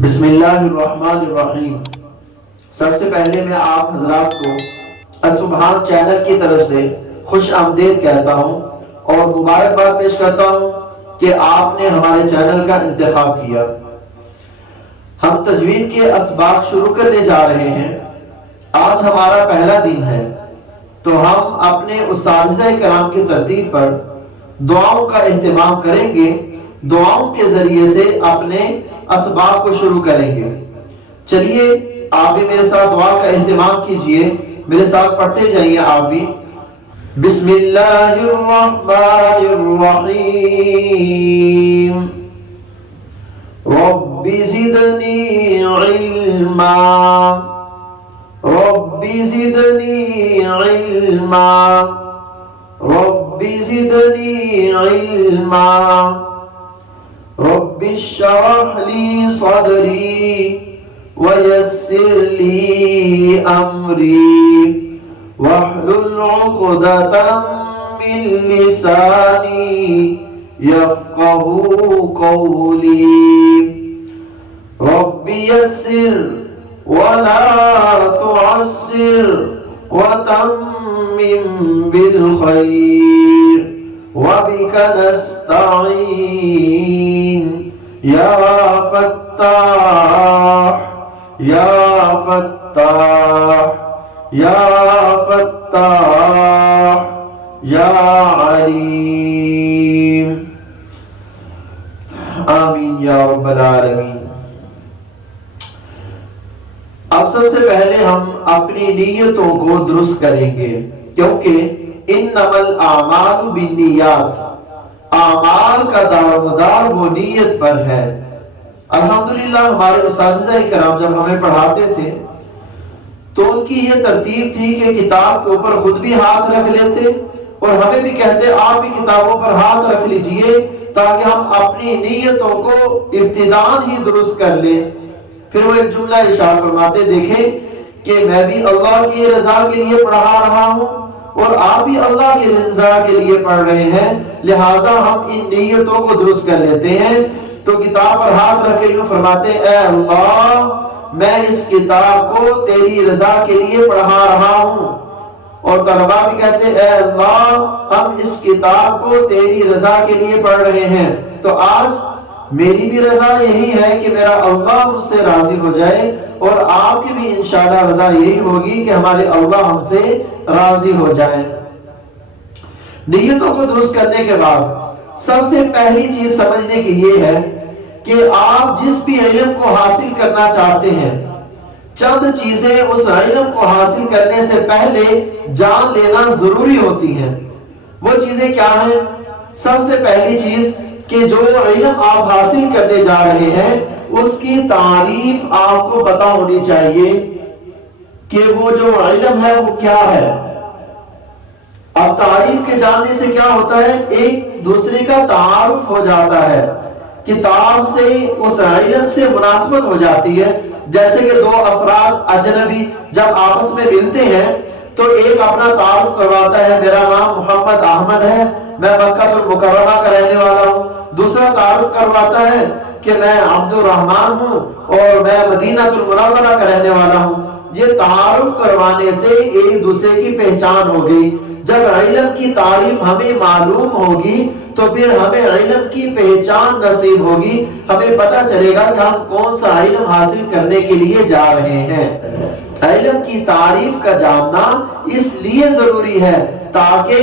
بسم اللہ الرحمن الرحیم۔ سب سے پہلے میں آپ حضرات کو السبحان چینل کی طرف سے خوش آمدید کہتا ہوں اور مبارکباد پیش کرتا ہوں کہ آپ نے ہمارے چینل کا انتخاب کیا۔ ہم تجوید کے اسباق شروع کرنے جا رہے ہیں۔ آج ہمارا پہلا دن ہے تو ہم اپنے اساتذہ کرام کی ترتیب پر دعاؤں کا اہتمام کریں گے۔ دعاؤں کے ذریعے سے اپنے اسباق کو شروع کریں گے۔ چلیے آپ بھی میرے ساتھ دعا کا اہتمام کیجئے، میرے ساتھ پڑھتے جائیے آپ بھی۔ بسم اللہ الرحمن الرحیم۔ رب زدنی علما، رب زدنی علما، رب زدنی علما، رب اشرح لي صدري ويسر لي أمري واحلل عقدة من لساني يفقه قولي رب يسر ولا تعسر وتمم بالخير وبك نستعين يا فتاح يا فتاح يا فتاح يا عليم آمین یا رب العالمین۔ اب سب سے پہلے ہم اپنی نیتوں کو درست کریں گے، کیونکہ انما الاعمال بالنیات، اعمال کا دار و مدار وہ نیت پر ہے۔ الحمدللہ ہمارے اساتذہ کرام جب ہمیں پڑھاتے تھے تو ان کی یہ ترتیب تھی کہ کتاب کے اوپر خود بھی ہاتھ رکھ لیتے اور ہمیں بھی کہتے آپ بھی کتابوں پر ہاتھ رکھ لیجئے تاکہ ہم اپنی نیتوں کو ابتداءً ہی درست کر لیں۔ پھر وہ ایک جملہ ارشاد فرماتے، دیکھیں کہ میں بھی اللہ کی رضا کے لیے پڑھا رہا ہوں اور آپ بھی اللہ کی رضا کے لیے پڑھ رہے ہیں، لہٰذا ہم ان نیتوں کو درست کر لیتے ہیں۔ تو کتاب پر ہاتھ رکھے یوں فرماتے، اے اللہ میں اس کتاب کو تیری رضا کے لیے پڑھا رہا ہوں، اور طلبہ بھی کہتے اے اللہ ہم اس کتاب کو تیری رضا کے لیے پڑھ رہے ہیں۔ تو آج میری بھی رضا یہی ہے کہ میرا اللہ مجھ سے راضی ہو جائے، اور آپ کی بھی انشاءاللہ رضا یہی ہوگی کہ ہمارے اللہ ہم سے راضی ہو جائیں۔ نیتوں کو درست کرنے کے بعد سب سے پہلی چیز سمجھنے کی یہ ہے کہ آپ جس بھی علم کو حاصل کرنا چاہتے ہیں، چند چیزیں اس علم کو حاصل کرنے سے پہلے جان لینا ضروری ہوتی ہیں۔ وہ چیزیں کیا ہیں؟ سب سے پہلی چیز کہ جو علم آپ حاصل کرنے جا رہے ہیں اس کی تعریف آپ کو پتہ ہونی چاہیے کہ وہ جو علم ہے وہ کیا ہے۔ اب تعریف کے جاننے سے کیا ہوتا ہے؟ ایک دوسرے کا تعارف ہو جاتا ہے، کتاب سے اس علم سے مناسبت ہو جاتی ہے۔ جیسے کہ دو افراد اجنبی جب آپس میں ملتے ہیں تو ایک اپنا تعارف کرواتا ہے، میرا نام محمد احمد ہے، میں مکہ المکرمہ کا رہنے والا ہوں۔ دوسرا تعارف کرواتا ہے کہ میں عبد الرحمن ہوں اور میں مدینہ المنورہ کا رہنے والا ہوں۔ یہ تعارف کروانے سے ایک دوسرے کی پہچان ہو گئی۔ جب علم کی تعریف ہمیں معلوم ہوگی تو پھر ہمیں علم کی پہچان نصیب ہوگی، ہمیں پتہ چلے گا کہ ہم کون سا علم حاصل کرنے کے لیے جا رہے ہیں۔ علم کی تعریف کا جاننا اس لیے ضروری ہے تاکہ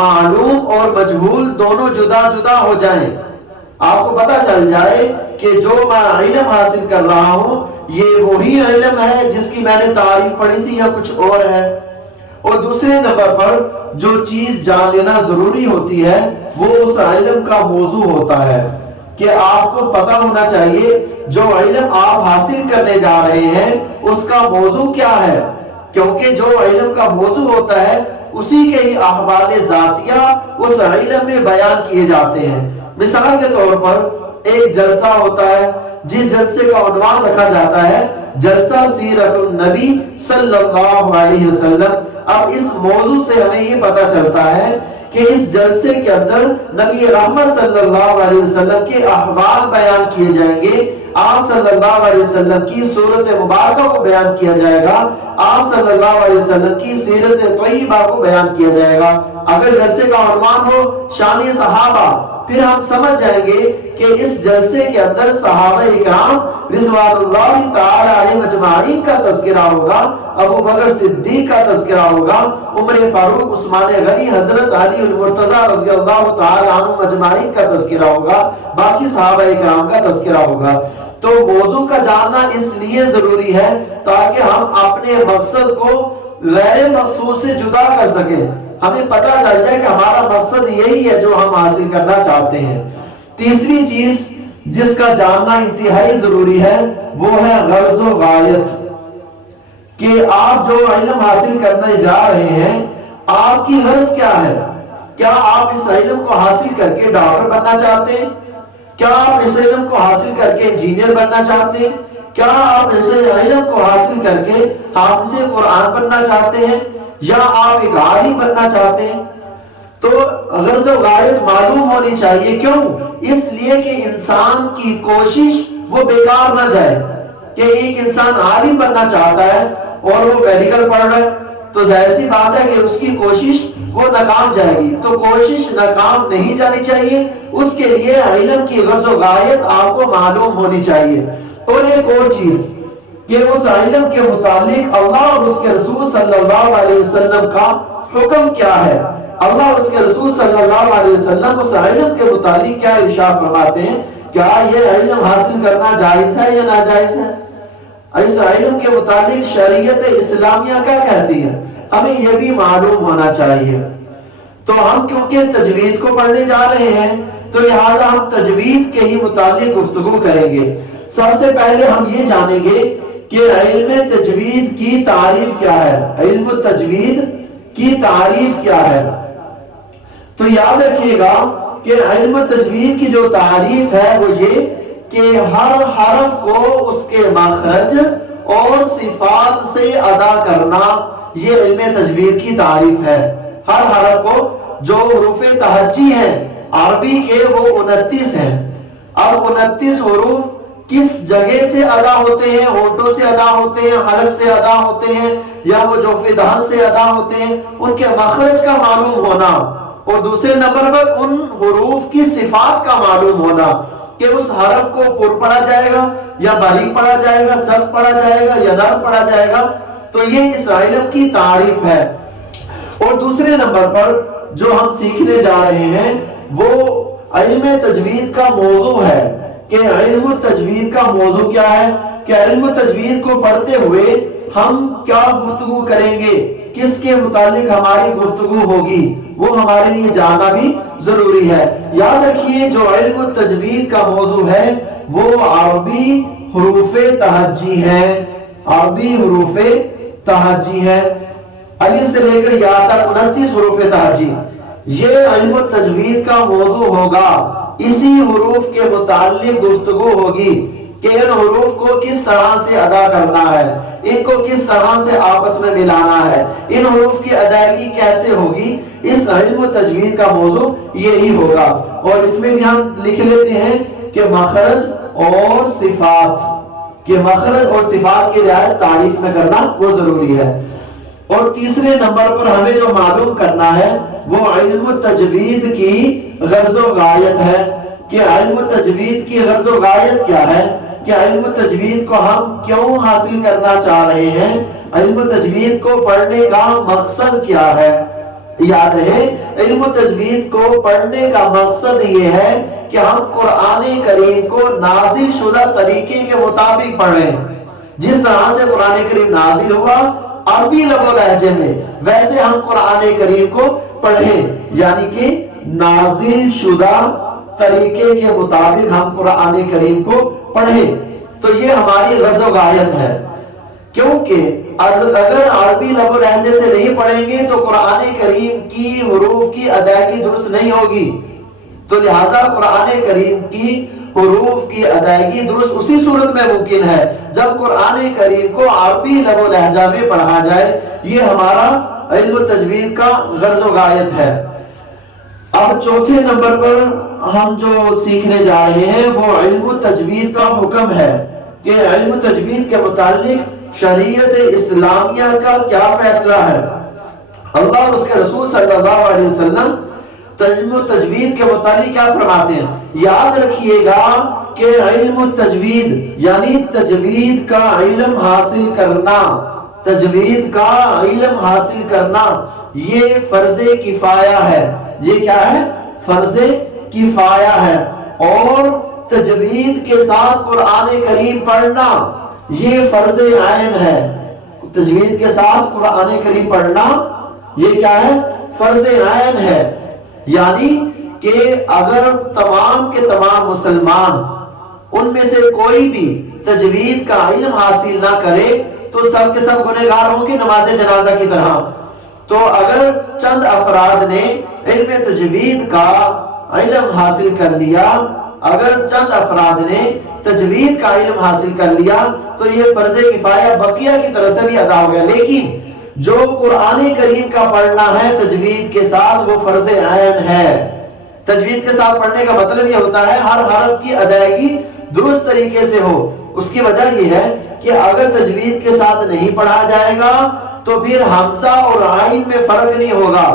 معلوم اور مجہول دونوں جدا جدا ہو جائیں۔ آپ کو پتہ چل جائے کہ جو میں علم حاصل کر رہا ہوں یہ وہی علم ہے جس کی میں نے تعریف پڑھی تھی یا کچھ اور ہے۔ اور دوسرے نمبر پر جو چیز جان لینا ضروری ہوتی ہے وہ اس علم کا موضوع ہوتا ہے، کہ آپ کو پتہ ہونا چاہیے جو علم آپ حاصل کرنے جا رہے ہیں اس کا موضوع کیا ہے، کیونکہ جو علم کا موضوع ہوتا ہے اسی کے ہی احوال ذاتیہ اس علم میں بیان کیے جاتے ہیں۔ مثال کے طور پر ایک جلسہ ہوتا ہے جس جلسے کا عنوان رکھا جاتا ہے جلسہ سیرت النبی صلی اللہ علیہ وسلم۔ اب اس موضوع سے ہمیں یہ پتہ چلتا ہے کہ اس جلسے کے اندر نبی رحمت صلی اللہ علیہ وسلم کے احوال بیان کیے جائیں گے، آپ صلی اللہ علیہ وسلم کی صورت مبارکہ کو بیان کیا جائے گا، آپ صلی اللہ علیہ وسلم کی سیرت طیبہ کو بیان کیا جائے گا۔ اگر جلسے کا عنوان ہو شان صحابہ، پھر ہم سمجھ جائیں گے کہ اس جلسے کے اندر صحابہ اکرام رضوان اللہ تعالی علیہ مجمعین کا تذکرہ ہوگا، ابو بکر صدیق کا تذکرہ ہوگا، عمر فاروق، عثمان غنی، حضرت علی المرتضی رضی اللہ تعالی عنہ مجمعین کا تذکرہ ہوگا، باقی صحابہ اکرام کا تذکرہ ہوگا۔ تو موضوع کا جاننا اس لیے ضروری ہے تاکہ ہم اپنے مقصد کو غیر مقصود سے جدا کر سکیں، ہمیں پتہ چل جائے کہ ہمارا مقصد یہی ہے جو ہم حاصل کرنا چاہتے ہیں۔ تیسری چیز جس کا جاننا انتہائی ضروری ہے وہ ہے غرض و غایت، کہ آپ جو علم حاصل کرنے جا رہے ہیں آپ کی غرض کیا ہے۔ کیا آپ اس علم کو حاصل کر کے ڈاکٹر بننا چاہتے ہیں؟ کیا آپ اس علم کو حاصل کر کے انجینئر بننا چاہتے ہیں؟ کیا آپ اس علم کو حاصل کر کے حافظ قرآن بننا چاہتے ہیں یا آپ ایک عالم بننا چاہتے ہیں؟ تو غرض و غایت معلوم ہونی چاہیے۔ کیوں؟ اس لیے کہ انسان کی کوشش وہ بیکار نہ جائے، کہ ایک انسان عالم بننا چاہتا ہے اور وہ میڈیکل پڑھ رہا ہے تو ظاہر سی بات ہے کہ اس کی کوشش وہ ناکام جائے گی، تو کوشش ناکام نہیں جانی چاہیے، اس کے لیے علم کی غرض و غایت آپ کو معلوم ہونی چاہیے۔ اور ایک اور چیز کہ اس علم کے متعلق اللہ اور اس کے رسول صلی اللہ علیہ وسلم کا حکم کیا ہے، اللہ اور اس کے رسول صلی اللہ علیہ وسلم اس علم کے متعلق کیا ارشاد فرماتے ہیں، کیا یہ علم حاصل کرنا جائز ہے یا ناجائز ہے، اس علم کے متعلق شریعت اسلامیہ کیا کہتی ہے، ہمیں یہ بھی معلوم ہونا چاہیے۔ تو ہم کیونکہ تجوید کو پڑھنے جا رہے ہیں تو لہٰذا ہم تجوید کے ہی متعلق گفتگو کریں گے۔ سب سے پہلے ہم یہ جانیں گے کہ علم تجوید کی تعریف کیا ہے، علم تجوید کی تعریف کیا ہے۔ تو یاد رکھیے گا کہ علم تجوید کی جو تعریف ہے وہ یہ کہ ہر حرف کو اس کے مخرج اور صفات سے ادا کرنا، یہ علم تجوید کی تعریف ہے۔ ہر حرف کو جو حروف تہجی ہیں عربی کے وہ 29 ہیں، اب 29 حروف کس جگہ سے ادا ہوتے ہیں، ہونٹوں سے ادا ہوتے ہیں، حلق سے ادا ہوتے ہیں یا وہ جوف دہن سے ادا ہوتے ہیں، ان کے مخرج کا معلوم ہونا، اور دوسرے نمبر پر ان حروف کی صفات کا معلوم ہونا کہ اس حرف کو پر پڑھا جائے گا یا باریک پڑھا جائے گا، سخت پڑھا جائے گا یا نرم پڑھا جائے گا، تو یہ اس علم کی تعریف ہے۔ اور دوسرے نمبر پر جو ہم سیکھنے جا رہے ہیں وہ علم تجوید کا موضوع ہے، کہ علم تجوید کا موضوع کیا ہے، کہ علم تجوید کو پڑھتے ہوئے ہم کیا گفتگو کریں گے، کس کے متعلق ہماری گفتگو ہوگی، وہ ہمارے لیے جاننا بھی ضروری ہے۔ یاد رکھیے جو علم تجوید کا موضوع ہے وہ عربی حروف تہجی ہے، عربی حروف تہجی ہے، علی سے لے کر یا تک 29 حروف تہجی، یہ علم تجوید کا موضوع ہوگا۔ اسی حروف کے متعلق گفتگو ہوگی کہ ان حروف کو کس طرح سے ادا کرنا ہے، ان کو کس طرح سے آپس میں ملانا ہے، ان حروف کی ادائیگی کیسے ہوگی، اس علم تجوید کا موضوع یہی ہوگا۔ اور اس میں بھی ہم لکھ لیتے ہیں کہ مخرج اور صفات، کہ مخرج اور صفات کی رعایت تعریف میں کرنا وہ ضروری ہے۔ اور تیسرے نمبر پر ہمیں جو معلوم کرنا ہے وہ علم تجوید کی غرض و غایت ہے، کہ علم تجوید کی غرض و غایت کیا ہے، کہ علم تجوید کو ہم کیوں حاصل کرنا چاہ رہے ہیں، علم تجوید کو پڑھنے کا مقصد کیا ہے۔ یاد رہے علم تجوید کو پڑھنے کا مقصد یہ ہے کہ ہم قرآن کریم کو نازل شدہ طریقے کے مطابق پڑھیں، جس طرح سے قرآن کریم نازل ہوا عربی لب و لہجے میں ویسے ہم قرآن کریم کو پڑھیں، یعنی کہ نازل شدہ طریقے کے مطابق ہم قرآن کریم کو پڑھیں۔ تو یہ ہماری غرض و غایت ہے، کیونکہ اگر عربی لب و لہجے سے نہیں پڑھیں گے تو قرآن کریم کی حروف کی ادائیگی درست نہیں ہوگی، تو لہٰذا قرآن کریم کی حروف کی ادائیگی درست اسی صورت میں ممکن ہے جب قرآن کریم کو عربی لب و لہجہ میں پڑھا جائے۔ یہ ہمارا علم تجوید کا غرض و غایت ہے۔ اب چوتھے نمبر پر ہم جو سیکھنے جا رہے ہیں وہ علم تجوید کا حکم ہے کہ علم تجوید کے متعلق شریعت اسلامیہ کا کیا فیصلہ ہے۔ اللہ اور اس کے رسول صلی اللہ علیہ وسلم علم تجوید کے متعلق کیا فرماتے ہیں۔ یاد رکھیے گا کہ علم تجوید یعنی تجوید کا علم حاصل کرنا، تجوید کا علم حاصل کرنا یہ فرض کفایہ ہے۔ یہ کیا ہے؟ فرض کفایہ ہے۔ اور تجوید کے ساتھ قرآن کریم پڑھنا یہ فرض عین ہے۔ تجوید کے ساتھ قرآن کریم پڑھنا یہ کیا ہے؟ فرض عین ہے۔ یعنی کہ اگر تمام کے تمام مسلمان ان میں سے کوئی بھی تجوید کا علم حاصل نہ کرے تو سب کے سب گنہگار ہوں گے نماز جنازہ کی طرح۔ تو اگر چند افراد نے علم تجوید کا علم حاصل کر لیا، اگر چند افراد نے تجوید کا علم حاصل کر لیا تو یہ فرض کفایہ بقیہ کی طرف سے بھی ادا ہو گیا۔ لیکن جو قرآن کریم کا پڑھنا ہے تجوید کے ساتھ وہ فرض عین ہے۔ تجوید کے ساتھ پڑھنے کا مطلب یہ ہوتا ہے ہر حرف کی ادائیگی درست طریقے سے ہو۔ اس کی وجہ یہ ہے کہ اگر تجوید کے ساتھ نہیں پڑھا جائے گا تو پھر حمزہ اور عین میں فرق نہیں ہوگا،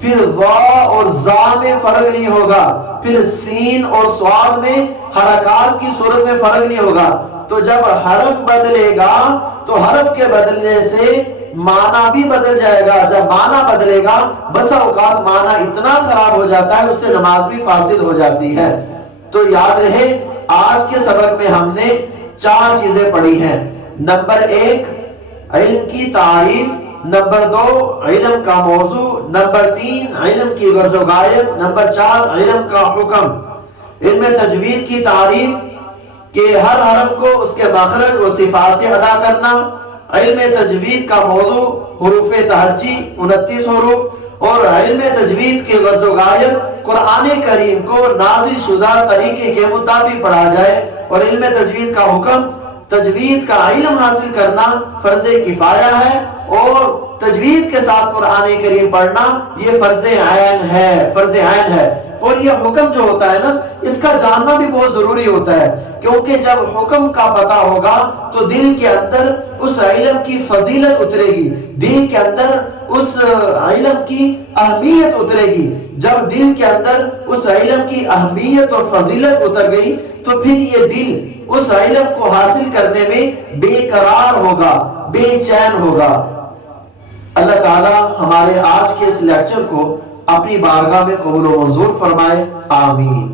پھر وا اور زا میں فرق نہیں ہوگا، پھر سین اور صاد میں حرکات کی صورت میں فرق نہیں ہوگا۔ تو جب حرف بدلے گا تو حرف کے بدلنے سے معنی بھی بدل جائے گا۔ جب معنی بدلے گا بسا اوقات معنی اتنا خراب ہو جاتا ہے اس سے نماز بھی فاسد ہو جاتی ہے۔ تو یاد رہے آج کے سبق میں ہم نے 4 چیزیں پڑھی ہیں۔ نمبر 1 علم کی تعریف، نمبر 2 علم کا موضوع، نمبر 3 علم کی غرض و غایت، نمبر 4 علم کا حکم۔ علم تجوید کی تعریف کہ ہر حرف کو اس کے مخرج و صفات سے ادا کرنا۔ علم تجوید کا موضوع حروف تہجی 29 حروف، اور علم تجوید کی غرض و غایت قرآن کریم کو نازل شدہ طریقے کے مطابق پڑھا جائے، اور علم تجوید کا حکم تجوید کا علم حاصل کرنا فرض کفایہ ہے، اور تجوید کے ساتھ قرآن کریم پڑھنا یہ فرض عین ہے، فرض عین ہے۔ اور یہ حکم جو ہوتا ہے نا اس کا جاننا بھی بہت ضروری ہوتا ہے، کیونکہ جب حکم کا پتہ ہوگا تو دل کے اندر اس علم کی فضیلت اترے گی، دل کے اندر اس علم کی اہمیت اترے گی۔ جب دل کے اندر اس علم کی اہمیت اور فضیلت اتر گئی تو پھر یہ دل اس علم کو حاصل کرنے میں بے قرار ہوگا، بے چین ہوگا۔ اللہ تعالی ہمارے آج کے اس لیکچر کو اپنی بارگاہ میں قبول و منظور فرمائے، آمین۔